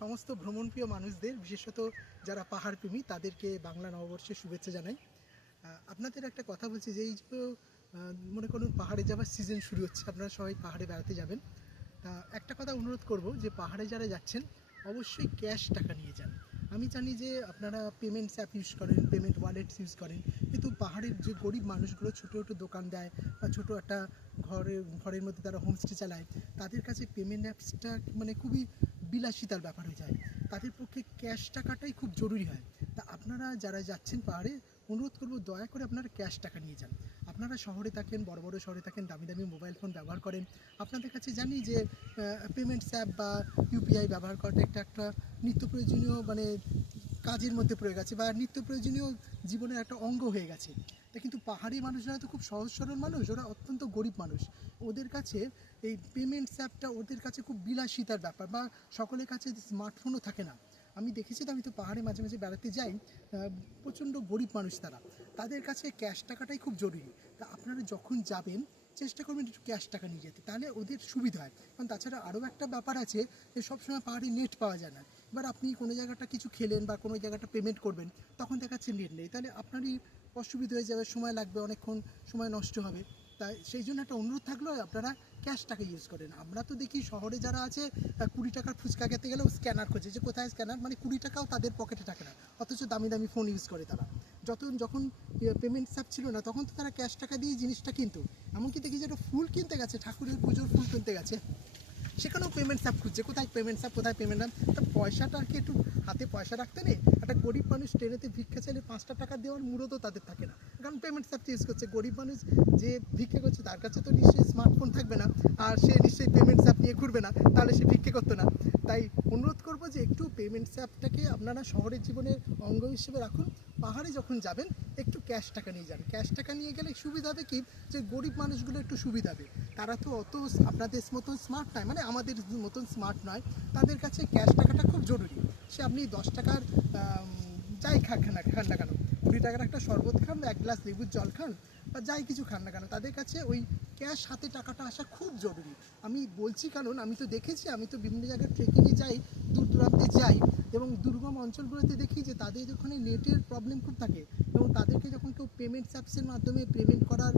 সমস্ত ভ্রমণপ্রিয় মানুষদের, বিশেষত যারা পাহাড় প্রেমী, তাদেরকে বাংলা নববর্ষের শুভেচ্ছা জানাই। আপনাদের একটা কথা বলছি যে এই যে মনে করুন পাহাড়ে যাওয়ার সিজন শুরু হচ্ছে, আপনারা সবাই পাহাড়ে বেড়াতে যাবেন। তা একটা কথা অনুরোধ করব যে পাহাড়ে যারা যাচ্ছেন অবশ্যই ক্যাশ টাকা নিয়ে যান। আমি জানি যে আপনারা পেমেন্টস অ্যাপ ইউজ করেন, পেমেন্ট ওয়ালেটস ইউজ করেন, কিন্তু পাহাড়ের যে গরিব মানুষগুলো ছোটো ছোটো দোকান দেয় বা ছোটো একটা ঘরের মধ্যে তারা হোমস্টে চালায়, তাদের কাছে পেমেন্ট অ্যাপসটা মানে খুবই বিলাসিতার ব্যাপার হয়ে যায়। তাদের পক্ষে ক্যাশ টাকাটাই খুব জরুরি হয়। তা আপনারা যারা যাচ্ছেন পাহাড়ে, অনুরোধ করব দয়া করে আপনারা ক্যাশ টাকা নিয়ে যান। আপনারা শহরে থাকেন, বড় বড় শহরে থাকেন, দামি দামি মোবাইল ফোন ব্যবহার করেন, আপনাদের কাছে জানি যে পেমেন্টস অ্যাপ বা ইউপিআই ব্যবহার করাটা একটা নিত্য প্রয়োজনীয় মানে কাজের মধ্যে পড়ে গেছে বা নিত্য প্রয়োজনীয় জীবনের একটা অঙ্গ হয়ে গেছে। তা কিন্তু পাহাড়ি মানুষরা তো খুব সহজ সরল মানুষ, ওরা অত্যন্ত গরিব মানুষ। ওদের কাছে এই পেমেন্টস অ্যাপটা ওদের কাছে খুব বিলাসিতার ব্যাপার, বা সকলের কাছে স্মার্টফোনও থাকে না। আমি দেখেছি তো, আমি তো পাহাড়ে মাঝে মাঝে বেড়াতে যাই, প্রচণ্ড গরিব মানুষ তারা, তাদের কাছে ক্যাশ টাকাটাই খুব জরুরি। তা আপনারা যখন যাবেন চেষ্টা করবেন একটু ক্যাশ টাকা নিয়ে যেতে, তাহলে ওদের সুবিধা হয়। কারণ তাছাড়া আরও একটা ব্যাপার আছে যে সবসময় পাহাড়ে নেট পাওয়া যায় না। এবার আপনি কোনো জায়গাটা কিছু খেলেন বা কোনো জায়গাটা পেমেন্ট করবেন, তখন দেখাচ্ছে নেট নেই, তাহলে আপনারই অসুবিধা হয়ে যাবে, সময় লাগবে, অনেকক্ষণ সময় নষ্ট হবে। তাই সেই জন্য একটা অনুরোধ থাকলো আপনারা ক্যাশ টাকা ইউজ করেন। আমরা তো দেখি শহরে যারা আছে 20 টাকার ফুচকা খেতে গেলেও স্ক্যানার খোঁজে, যে কোথায় স্ক্যানার, মানে 20 টাকাও তাদের পকেটে থাকে না, অথচ দামি দামি ফোন ইউজ করে তারা। যখন পেমেন্ট অ্যাপ ছিল না তখন তো তারা ক্যাশ টাকা দিয়ে জিনিসটা কিনতো। এমনকি দেখি যে একটা ফুল কিনতে গেছে, ঠাকুরের পুজোর ফুল কিনতে গেছে, সেখানেও পেমেন্টস অ্যাপ খুঁজছে, কোথায় পেমেন্টস অ্যাপ, কোথায় পেমেন্ট অ্যাপ। তা পয়সাটা আর কি একটু হাতে পয়সা রাখতে নেই। একটা গরিব মানুষ ট্রেনেতে ভিক্ষা চাইলে 5টা টাকা দেওয়ার মূলত তাদের থাকে না, কারণ পেমেন্টস অ্যাপ ইউজ করছে। গরিব মানুষ যে ভিক্ষা করছে তার কাছে তো নিশ্চয়ই স্মার্টফোন থাকবে না, আর সে নিশ্চয়ই পেমেন্টস অ্যাপ নিয়ে ঘুরবে না, তাহলে সে ভিক্ষে করতো না। তাই অনুরোধ করবো যে একটু পেমেন্টস অ্যাপটাকে আপনারা শহরের জীবনের অঙ্গ হিসেবে রাখুন। পাহাড়ে যখন যাবেন একটু ক্যাশ টাকা নিয়ে যান। ক্যাশ টাকা নিয়ে গেলে সুবিধা হবে কি, যে গরিব মানুষগুলো একটু সুবিধা হবে। তারা তো অত আপনাদের মতন স্মার্ট নয়, মানে আমাদের মতন স্মার্ট নয়, তাদের কাছে ক্যাশ টাকাটা খুব জরুরি। সে আপনি 10 টাকার যাই খান না কেন, 20 টাকার একটা শরবত খান, এক গ্লাস লেবুর জল খান, বা যাই কিছু খান না কেন, তাদের কাছে ওই ক্যাশ হাতে টাকাটা আসা খুব জরুরি। আমি বলছি কারণ আমি তো দেখেছি, আমি তো বিভিন্ন জায়গায় ট্রেকিংয়ে যাই, দূর দূরান্তে যাই, এবং দুর্গম অঞ্চলগুলোতে দেখি যে তাদের ওখানে নেটের প্রবলেম খুব থাকে, এবং তাদেরকে যখন কেউ পেমেন্টস অ্যাপসের মাধ্যমে পেমেন্ট করার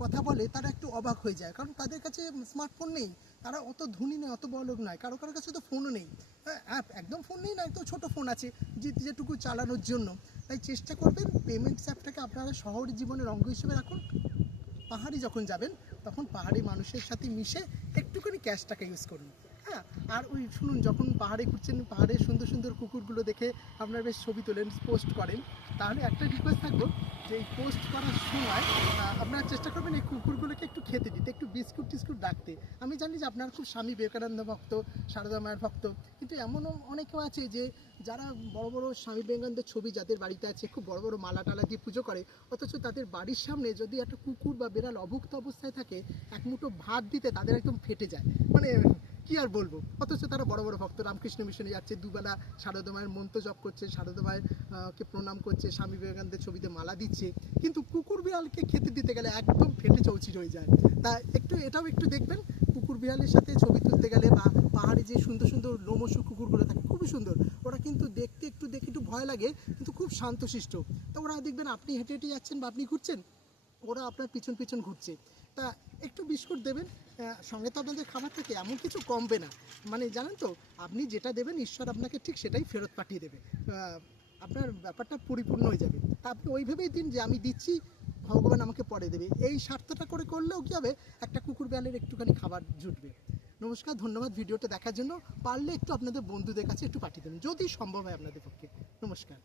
কথা বলে তারা একটু অবাক হয়ে যায়, কারণ তাদের কাছে স্মার্টফোন নেই, তারা অত ধনী নয়, অত বড়লোক নয়, কারো কাছে তো ফোনও নেই। অ্যাপ একদম ফোন নেই না, একদম ছোটো ফোন আছে যেটুকু চালানোর জন্য। তাই চেষ্টা করবেন পেমেন্টস অ্যাপটাকে আপনারা শহরের জীবনের অঙ্গ হিসেবে রাখুন। পাহাড়ি যখন যাবেন তখন পাহাড়ি মানুষের সাথে মিশে একটুখানি ক্যাশ টাকা ইউজ করুন। হ্যাঁ, আর ওই শুনুন, যখন পাহাড়ে ঘুরছেন, পাহাড়ের সুন্দর সুন্দর কুকুরগুলো দেখে আপনারা বেশ ছবি তোলেন, পোস্ট করেন, তাহলে একটা রিকোয়েস্ট থাকবো যে এই পোস্ট করার সময় আপনারা চেষ্টা করবেন এই কুকুরগুলোকে একটু খেতে দিতে, একটু বিস্কুট টিস্কুট রাখতে। আমি জানি যে আপনারা খুব স্বামী বিবেকানন্দ ভক্ত, সারদা মায়ের ভক্ত, কিন্তু এমনও অনেকেও আছে যে যারা বড় বড় স্বামী বিবেকানন্দের ছবি যাদের বাড়িতে আছে, খুব বড় বড় মালা টালা দিয়ে পুজো করে, অথচ তাদের বাড়ির সামনে যদি একটা কুকুর বা বিড়াল অভুক্ত অবস্থায় থাকে, এক মুঠো ভাত দিতে তাদের একদম ফেটে যায়। মানে কি আর বলবো, অথচ তারা বড় বড় ভক্ত, রামকৃষ্ণ মিশনে যাচ্ছে, দুবেলা সারদা মায়ের মন্ত্র জপ করছে, সারদা মায়ের কে প্রণাম করছে, স্বামী বিবেকানন্দের ছবিতে মালা দিচ্ছে, কিন্তু কুকুর বিড়ালকে খেতে দিতে গেলে একদম ফেটে চৌচির হয়ে যায়। তা এটাও একটু দেখবেন, কুকুর বিড়ালের সাথে ছবি তুলতে গেলে, বা পাহাড়ে যে সুন্দর সুন্দর লোমশ কুকুরগুলো থাকে খুবই সুন্দর, ওরা কিন্তু দেখতে দেখে একটু ভয় লাগে, কিন্তু খুব শান্তশিষ্ট। তা ওরা দেখবেন আপনি হেঁটে হেঁটে যাচ্ছেন বা আপনি ঘুরছেন, ওরা আপনার পিছন পিছন ঘুরছে। তা একটু বিস্কুট দেবেন, সঙ্গে তো আপনাদের খাবার থেকে এমন কিছু কমবে না, মানে জানেন তো, আপনি যেটা দেবেন ঈশ্বর আপনাকে ঠিক সেটাই ফেরত পাঠিয়ে দেবে, আপনার ব্যাপারটা পরিপূর্ণ হয়ে যাবে। তা আপনি ওইভাবেই দিন যে আমি দিচ্ছি, ভগবান আমাকে পরে দেবে, এই স্বার্থটা করলেও কী হবে, একটা কুকুর বিড়ালের একটুখানি খাবার জুটবে। নমস্কার, ধন্যবাদ ভিডিওটা দেখার জন্য। পারলে একটু আপনাদের বন্ধুদের কাছে একটু পাঠিয়ে দেবেন, যদি সম্ভব হয় আপনাদের পক্ষে। নমস্কার।